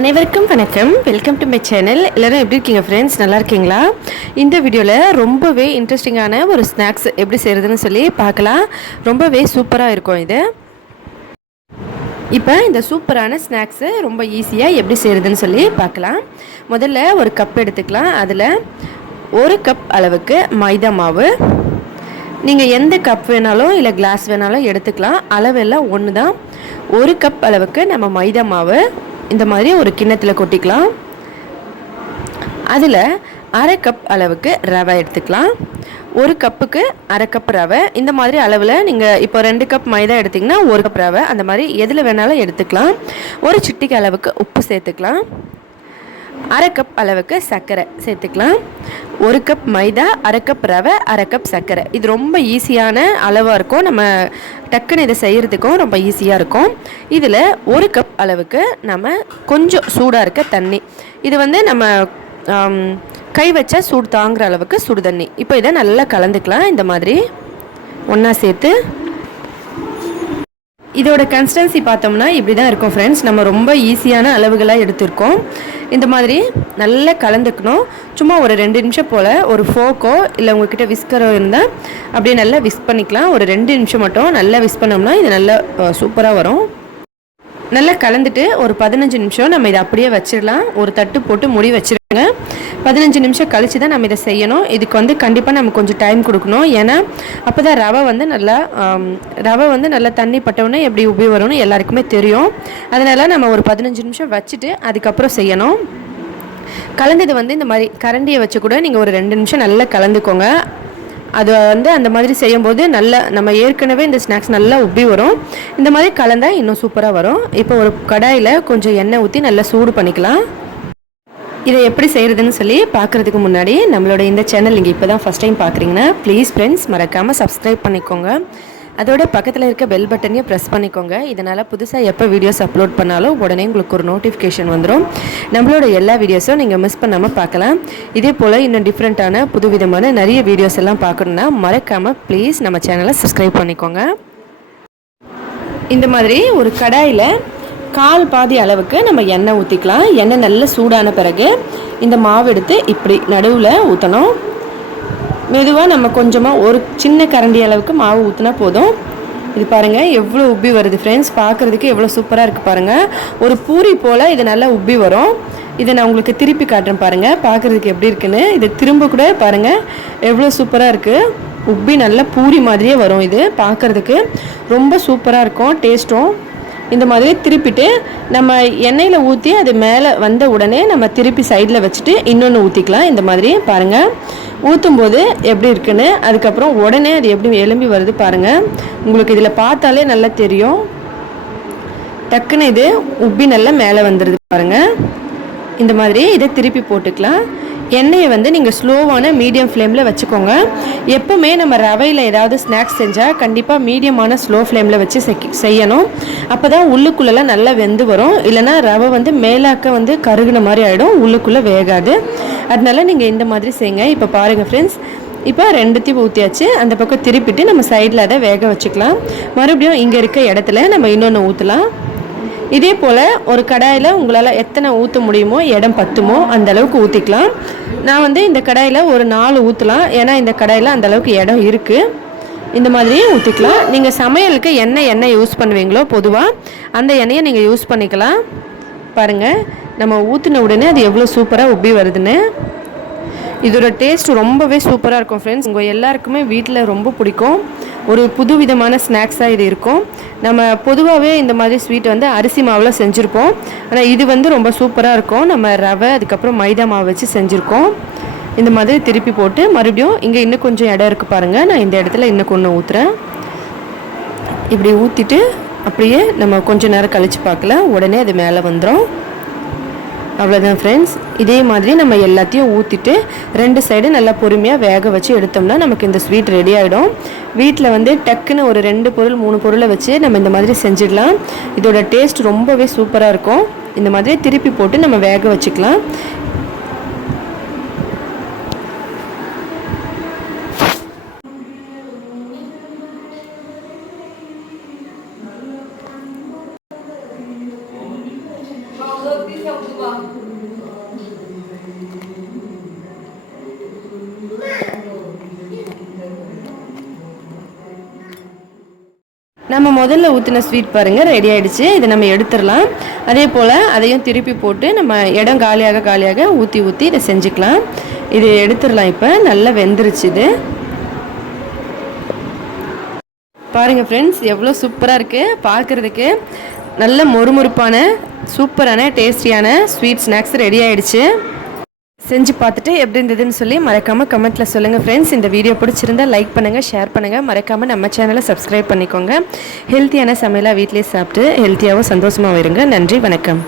அனைவருக்கும் வணக்கம். Welcome to my channel. எல்லோரும் எப்படி இருக்கீங்க ஃப்ரெண்ட்ஸ்? நல்லா இருக்கீங்களா? இந்த வீடியோவில் ரொம்பவே இன்ட்ரெஸ்டிங்கான ஒரு ஸ்நாக்ஸ் எப்படி செய்கிறதுன்னு சொல்லி பார்க்கலாம். ரொம்பவே சூப்பராக இருக்கும் இது. இப்போ இந்த சூப்பரான ஸ்நாக்ஸு ரொம்ப ஈஸியாக எப்படி செய்கிறதுன்னு சொல்லி பார்க்கலாம். முதல்ல ஒரு கப் எடுத்துக்கலாம். அதில் ஒரு கப் அளவுக்கு மைதா மாவு. நீங்கள் எந்த கப் வேணாலும் இல்லை கிளாஸ் வேணாலும் எடுத்துக்கலாம். அளவெல்லாம் ஒன்று தான். ஒரு கப் அளவுக்கு நம்ம மைதா மாவு இந்த மாதிரி ஒரு கிண்ணத்தில் கொட்டிக்கலாம். அதில் அரை கப் அளவுக்கு ரவை எடுத்துக்கலாம். ஒரு கப்புக்கு அரை கப் ரவை. இந்த மாதிரி அளவில் நீங்கள் இப்போ 2 கப் மைதா எடுத்திங்கன்னா 1 கப் ரவை, அந்த மாதிரி எதில் வேணாலும் எடுத்துக்கலாம். ஒரு சிட்டிக்கு அளவுக்கு உப்பு சேர்த்துக்கலாம். அரை கப் அளவுக்கு சர்க்கரை சேர்த்துக்கலாம். 1 கப் மைதா, அரை கப் ரவை, அரை கப் சர்க்கரை. இது ரொம்ப ஈஸியான அளவாக இருக்கும். நம்ம டக்குன்னு இதை செய்கிறதுக்கும் ரொம்ப ஈஸியாக இருக்கும். இதில் 1 கப் அளவுக்கு நம்ம கொஞ்சம் சூடாக இருக்க தண்ணி, இது வந்து நம்ம கை வச்சா சூடு தாங்குற அளவுக்கு சுடு தண்ணி. இப்போ இதை நல்லா கலந்துக்கலாம். இந்த மாதிரி ஒன்றா சேர்த்து இதோட கன்சிஸ்டன்சி பார்த்தோம்னா இப்படி தான் இருக்கும் ஃப்ரெண்ட்ஸ். நம்ம ரொம்ப ஈஸியான அளவுகளாக எடுத்திருக்கோம். இந்த மாதிரி நல்லா கலந்துக்கணும். சும்மா ஒரு 2 நிமிஷம் போல் ஒரு ஃபோக்கோ இல்லை உங்கள்கிட்ட விஸ்கரோ இருந்தால் அப்படியே நல்லா விஸ்க் பண்ணிக்கலாம். ஒரு 2 நிமிஷம் மட்டும் நல்லா விஸ்க் பண்ணோம்னா இது நல்லா சூப்பராக வரும். நல்லா கலந்துட்டு ஒரு 15 நிமிஷம் நம்ம இதை அப்படியே வச்சிடலாம். ஒரு தட்டு போட்டு மூடி வச்சிருங்க. 15 நிமிஷம் கழித்து தான் நம்ம இதை செய்யணும். இதுக்கு வந்து கண்டிப்பாக நம்ம கொஞ்சம் டைம் கொடுக்கணும். ஏன்னா அப்போ தான் ரவை வந்து நல்லா தண்ணி பட்டவுடனே எப்படி உபி வரும்னு எல்லாருக்குமே தெரியும். அதனால் நம்ம ஒரு 15 நிமிஷம் வச்சுட்டு அதுக்கப்புறம் செய்யணும். கலந்தது வந்து இந்த மாதிரி கரண்டியை வச்சு கூட நீங்கள் ஒரு 2 நிமிஷம் நல்லா கலந்துக்கோங்க. அது வந்து அந்த மாதிரி செய்யும்போது நல்லா நம்ம ஏற்கனவே இந்த ஸ்நாக்ஸ் நல்லா உப்பி வரும். இந்த மாதிரி கலந்தால் இன்னும் சூப்பராக வரும். இப்போ ஒரு கடாயில் கொஞ்சம் எண்ணெய் ஊற்றி நல்லா சூடு பண்ணிக்கலாம். இதை எப்படி செய்கிறதுன்னு சொல்லி பார்க்குறதுக்கு முன்னாடி நம்மளோட இந்த சேனல் நீங்கள் இப்போ தான் ஃபஸ்ட் டைம் பார்க்குறீங்கன்னா ப்ளீஸ் ஃப்ரெண்ட்ஸ் மறக்காமல் சப்ஸ்கிரைப் பண்ணிக்கோங்க. அதோட பக்கத்தில் இருக்க பெல் பட்டனையும் ப்ரெஸ் பண்ணிக்கோங்க. இதனால் புதுசாக எப்போ வீடியோஸ் அப்லோட் பண்ணாலும் உடனே உங்களுக்கு ஒரு நோட்டிஃபிகேஷன் வந்துடும். நம்மளோட எல்லா வீடியோஸும் நீங்கள் மிஸ் பண்ணாமல் பார்க்கலாம். இதே போல் இன்னும் டிஃப்ரெண்ட்டான புதுவிதமான நிறைய வீடியோஸ் எல்லாம் பார்க்கணுன்னா மறக்காமல் ப்ளீஸ் நம்ம சேனலை சப்ஸ்கிரைப் பண்ணிக்கோங்க. இந்த மாதிரி ஒரு கடாயில் கால் பாதி அளவுக்கு நம்ம எண்ணெய் ஊற்றிக்கலாம். எண்ணெய் நல்லா சூடான பிறகு இந்த மாவு எடுத்து இப்படி நடுவில் ஊற்றணும். மெதுவாக நம்ம கொஞ்சமாக ஒரு சின்ன கரண்டி அளவுக்கு மாவு ஊற்றினா போதும். இது பாருங்கள் எவ்வளோ உப்பி வருது ஃப்ரெண்ட்ஸ். பார்க்குறதுக்கு எவ்வளோ சூப்பராக இருக்குது பாருங்கள். ஒரு பூரி போல் இது நல்லா உப்பி வரும். இதை நான் உங்களுக்கு திருப்பி காட்டுறேன் பாருங்கள் பார்க்குறதுக்கு எப்படி இருக்குன்னு. இது திரும்ப கூட பாருங்கள் எவ்வளோ சூப்பராக இருக்குது. உப்பி நல்லா பூரி மாதிரியே வரும். இது பார்க்குறதுக்கு ரொம்ப சூப்பராக இருக்கும். டேஸ்ட்டும் இந்த மாதிரி திருப்பிட்டு நம்ம எண்ணெயில் ஊற்றி அது மேலே வந்த உடனே நம்ம திருப்பி சைடில் வச்சுட்டு இன்னொன்று ஊற்றிக்கலாம். இந்த மாதிரி பாருங்கள் ஊற்றும்போது எப்படி இருக்குன்னு. அதுக்கப்புறம் உடனே அது எப்படி எலும்பி வருது பாருங்கள். உங்களுக்கு இதில் பார்த்தாலே நல்லா தெரியும். டக்குன்னு இது உப்பி நல்லா மேலே வந்துடுது பாருங்கள். இந்த மாதிரி இதை திருப்பி போட்டுக்கலாம். எண்ணெயை வந்து நீங்கள் ஸ்லோவான மீடியம் ஃப்ளேமில் வச்சுக்கோங்க. எப்போவுமே நம்ம ரவையில் ஏதாவது ஸ்நாக்ஸ் செஞ்சால் கண்டிப்பாக மீடியமான ஸ்லோ ஃப்ளேமில் வச்சு செய்யணும். அப்போ தான் உள்ளுக்குள்ளெல்லாம் நல்லா வெந்து வரும். இல்லைனா ரவை வந்து மேலாக்க வந்து கருகுன மாதிரி ஆகிடும், உள்ளுக்குள்ளே வேகாது. அதனால நீங்கள் இந்த மாதிரி செய்யுங்க. இப்போ பாருங்கள் ஃப்ரெண்ட்ஸ், இப்போ 2 ஊற்றியாச்சு. அந்த பக்கம் திருப்பிட்டு நம்ம சைடில் அதை வேக வச்சுக்கலாம். மறுபடியும் இங்கே இருக்க இடத்துல நம்ம இன்னொன்று ஊற்றலாம். இதே போல் ஒரு கடாயில் உங்களால் எத்தனை ஊற்ற முடியுமோ, இடம் பத்துமோ அந்த அளவுக்கு ஊற்றிக்கலாம். நான் வந்து இந்த கடாயில் ஒரு 4 ஊற்றலாம். ஏன்னா இந்த கடாயில் அந்த அளவுக்கு இடம் இருக்குது. இந்த மாதிரி ஊற்றிக்கலாம். நீங்கள் சமையலுக்கு எண்ணெய் யூஸ் பண்ணுவீங்களோ பொதுவாக அந்த எண்ணெயை நீங்கள் யூஸ் பண்ணிக்கலாம். பாருங்கள் நம்ம ஊற்றின உடனே அது எவ்வளோ சூப்பராக உப்பி வருதுன்னு. இதோட டேஸ்ட் ரொம்பவே சூப்பராக இருக்கும் ஃப்ரெண்ட்ஸ். உங்கள் எல்லாருக்குமே வீட்டில் ரொம்ப பிடிக்கும். ஒரு புது விதமான ஸ்நாக்ஸாக இது இருக்கும். நம்ம பொதுவாகவே இந்த மாதிரி ஸ்வீட் வந்து அரிசி மாவில் செஞ்சுருப்போம். ஆனால் இது வந்து ரொம்ப சூப்பராக இருக்கும். நம்ம ரவை அதுக்கப்புறம் மைதா மாவு வச்சு செஞ்சுருக்கோம். இந்த மாதிரி திருப்பி போட்டு மறுபடியும் இங்கே இன்னும் கொஞ்சம் இடம் இருக்குது பாருங்கள். நான் இந்த இடத்துல இன்னும் கொஞ்சம் ஊற்றுறேன். இப்படி ஊற்றிட்டு அப்படியே நம்ம கொஞ்சம் நேரம் கழித்து பார்க்கலாம். உடனே அது மேலே வந்துடும். அவ்வளோதான் ஃப்ரெண்ட்ஸ். இதே மாதிரி நம்ம எல்லாத்தையும் ஊற்றிட்டு 2 சைடு நல்லா பொறுமையாக வேக வச்சு எடுத்தோம்னா நமக்கு இந்த ஸ்வீட் ரெடி ஆகிடும். வீட்டில் வந்து டக்குன்னு ஒரு 2 பொருள் 3 பொருளை வச்சு நம்ம இந்த மாதிரி செஞ்சிடலாம். இதோட டேஸ்ட் ரொம்பவே சூப்பராக இருக்கும். இந்த மாதிரி திருப்பி போட்டு நம்ம வேக வச்சுக்கலாம். நம்ம முதல்ல ஊற்றின ஸ்வீட் பாருங்கள் ரெடி ஆகிடுச்சு. இதை நம்ம எடுத்துடலாம். அதே போல் அதையும் திருப்பி போட்டு நம்ம இடம் காலியாக ஊற்றி இதை செஞ்சுக்கலாம். இது எடுத்துடலாம். இப்போ நல்லா வெந்துருச்சு. இது பாருங்கள் ஃப்ரெண்ட்ஸ், எவ்வளோ சூப்பராக இருக்குது பார்க்குறதுக்கு. நல்ல மொறுமொறுப்பான சூப்பரான டேஸ்டியான ஸ்வீட் ஸ்நாக்ஸ் ரெடி ஆகிடுச்சு. செஞ்சு பார்த்துட்டு எப்படி இருந்ததுன்னு சொல்லி மறக்காமல் கமெண்ட்டில் சொல்லுங்கள் ஃப்ரெண்ட்ஸ். இந்த வீடியோ பிடிச்சிருந்தா லைக் பண்ணுங்கள், ஷேர் பண்ணுங்கள். மறக்காமல் நம்ம சேனலை சப்ஸ்கிரைப் பண்ணிக்கோங்க. ஹெல்த்தியான சமையலாக வீட்டிலே சாப்பிட்டு ஹெல்த்தியாகவும் சந்தோஷமாகவும் இருங்க. நன்றி, வணக்கம்.